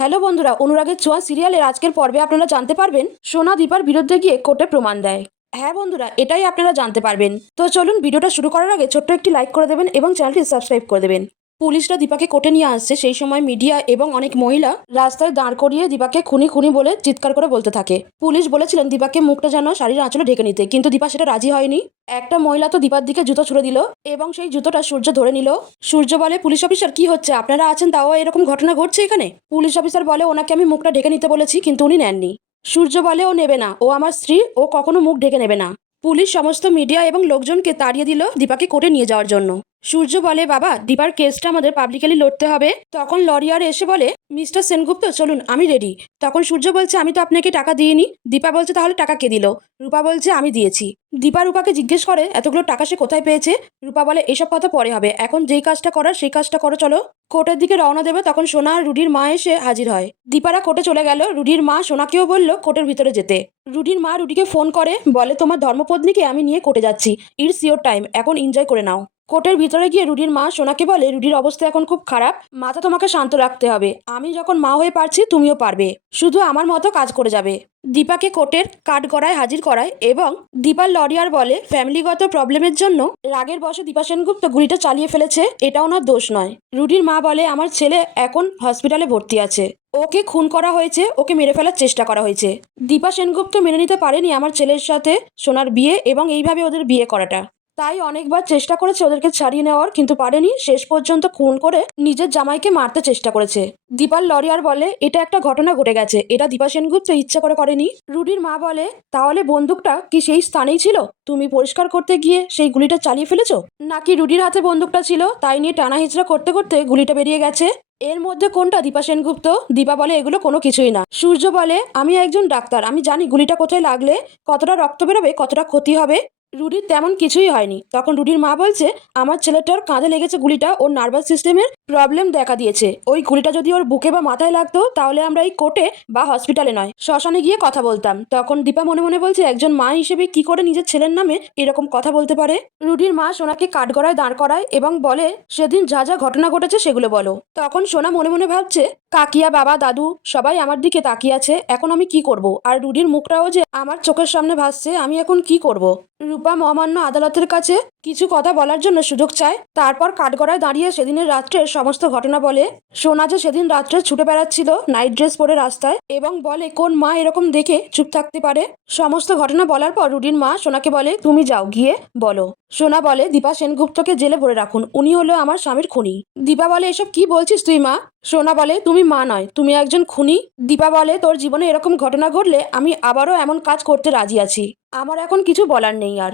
Hello বন্ধুরা, অনুরাগের ছোঁয়া সিরিয়ালের আজকের পর্বে আপনারা জানতে পারবেন, সোনা দীপার বিরুদ্ধে গিয়ে কোর্টে প্রমাণ দেয়। হ্যাঁ বন্ধুরা, এটাই আপনারা জানতে পারবেন। তো চলুন ভিডিওটা শুরু করার আগে ছোট্ট একটি লাইক করে দেবেন এবং চ্যানেলটি সাবস্ক্রাইব করে দেবেন। পুলিশরা দীপাকে কোর্টে নিয়ে আসছে। সেই সময় মিডিয়া এবং অনেক মহিলা রাস্তায় দাঁড় করিয়ে দীপাকে খুনি খুনি বলে চিৎকার করে বলতে থাকে। পুলিশ বলেছিলেন দীপাকে মুখটা যেন শাড়ির আঁচলে ঢেকে নিতে, কিন্তু দীপা সেটা রাজি হয়নি। একটা মহিলা তো দীপার দিকে জুতো ছুড়ে দিল এবং সেই জুতোটা সূর্য ধরে নিল। সূর্য বলে, পুলিশ অফিসার, কি হচ্ছে? আপনারা আছেন? তাও এরকম ঘটনা ঘটছে এখানে? পুলিশ অফিসার বলে, ওনাকে আমি মুখটা ঢেকে নিতে বলেছি, কিন্তু উনি নেননি। সূর্য বলে, ও নেবে না। ও আমার স্ত্রী, ও কখনো মুখ ঢেকে নেবে না। পুলিশ সমস্ত মিডিয়া এবং লোকজনকে তাড়িয়ে দিল দীপাকে কোর্টে নিয়ে যাওয়ার জন্য। সূর্য বলে, বাবা দীপার কেসটা আমাদের পাবলিকালি লড়তে হবে। তখন লরিয়ার এসে বলে, মিস্টার সেনগুপ্ত, চলুন, আমি রেডি তখন সূর্য বলছে, আমি তো আপনাকে টাকা দিইনি। দীপা বলছে, তাহলে টাকা কে দিল? রূপা বলছে, আমি দিয়েছি। দীপা রূপাকে জিজ্ঞেস করে, এতগুলো টাকা সে কোথায় পেয়েছে? রূপা বলে, এসব কথা পরে হবে। এখন যেই কাজটা করার, সেই কাজটা করো, চলো। কোর্টের দিকে রওনা দেবে, তখন সোনা আর রুডির মা এসে হাজির হয়। দীপারা কোর্টে চলে গেল। রুডির মা সোনাকেও বলল, কোর্টের ভিতরে যেতে। রুডির মা রুডিকে ফোন করে, বলে, তোমার ধর্মপত্নীকে আমি নিয়ে কোর্টে যাচ্ছি। ইটস ইয়োর টাইম এখন এনজয় করে নাও। কোর্টের ভিতরে গিয়ে রুডির মা সোনাকে বলে, রুডির অবস্থা এখন খুব খারাপ। মাথা তোমাকে শান্ত রাখতে হবে। আমি যখন মা হয়ে পারছি, তুমিও পারবে। শুধু আমার মতো কাজ করে যাবে। দীপাকে কোর্টের কাঠগড়ায় হাজির করায় এবং দীপার লরিয়ার বলে, ফ্যামিলিগত প্রবলেমের জন্য রাগের বসে দীপা সেনগুপ্ত গুলিটা চালিয়ে ফেলেছে এটা ওনার দোষ নয়। রুডির মা বলে, আমার ছেলে এখন হসপিটালে ভর্তি আছে। ওকে খুন করা হয়েছে, ওকে মেরে ফেলার চেষ্টা করা হয়েছে। দীপা সেনগুপ্ত মেনে নিতে পারেনি আমার ছেলের সাথে সোনার বিয়ে এবং এইভাবে ওদের বিয়ে করাটা। তাই অনেকবার চেষ্টা করেছে ওদেরকে ছাড়িয়ে নেওয়ার, কিন্তু পারেনি। শেষ পর্যন্ত খুন করে নিজের জামাইকে মারতে চেষ্টা করেছে। দীপার লরিয়ার বলে, এটা একটা ঘটনা ঘটে গেছে। এটা দীপা সেনগুপ্ত ইচ্ছা করে করেনি। রুডির মা বলে, তাহলে বন্দুকটা কি সেই স্থানেই ছিল? তুমি পরিষ্কার করতে গিয়ে সেই গুলিটা চালিয়ে ফেলেছো? নাকি রুডির হাতে বন্দুকটা ছিল? তাই নিয়ে টানা হিচড়া করতে করতে গুলিটা বেরিয়ে গেছে? এর মধ্যে কোনটা দীপা সেনগুপ্ত? দীপা বলে, এগুলো কোনো কিছুই না। সূর্য বলে, আমি একজন ডাক্তার। আমি জানি গুলিটা কোথায় লাগলে, কতটা রক্ত বেরোবে, কতটা ক্ষতি হবে। রুডির তেমন কিছুই হয়নি। তখন রুডির মা বলছে, আমার ছেলেটার কাঁধে লেগেছে গুলিটা, ওর নার্ভাস সিস্টেমের প্রবলেম দেখা দিয়েছে। ওই গুলিটা যদি ওর বুকে বা মাথায় লাগতো, তাহলে আমরা এই কোর্টে বা হসপিটালে নয়। শ্মশানে গিয়ে কথা বলতাম। তখন দীপা মনে মনে বলছে, একজন মা হিসেবে কি করে নিজের ছেলের নামে এরকম কথা বলতে পারে? রুডির মা সোনাকে কাঠগড়ায় দাঁড় করায় এবং বলে, সেদিন যা যা ঘটনা ঘটেছে সেগুলো বলো। তখন সোনা মনে মনে ভাবছে, কাকিয়া, বাবা, দাদু, সবাই আমার দিকে তাকিয়ে আছে, এখন আমি কি করব? আর রুডির মুখটাও যে আমার চোখের সামনে ভাসছে, আমি এখন কি করব? রূপা মহামান্য আদালতের কাছে কিছু কথা বলার জন্য সুযোগ চায়। তারপর কাঠগড়ায় দাঁড়িয়ে সেদিনের রাত্রের সমস্ত ঘটনা বলে। শোনা যে সেদিন রাত্রে ছুটে বেড়াচ্ছিল নাইট ড্রেস পরে রাস্তায় এবং বলে, কোন মা এরকম দেখে চুপ থাকতে পারে? সমস্ত ঘটনা বলার পর রুডির মা সোনাকে বলে, তুমি যাও গিয়ে বলো। সোনা বলে, দীপা সেনগুপ্তকে জেলে ভরে রাখুন। উনি হলো আমার স্বামীর খুনি। দীপা বলে, এসব কি বলছিস তুই, মা? সোনা বলে, তুমি মা নয়, তুমি একজন খুনি। দীপা বলে, তোর জীবনে এরকম ঘটনা ঘটলে আমি আবারও এমন কাজ করতে রাজি আছি। আমার এখন কিছু বলার নেই আর।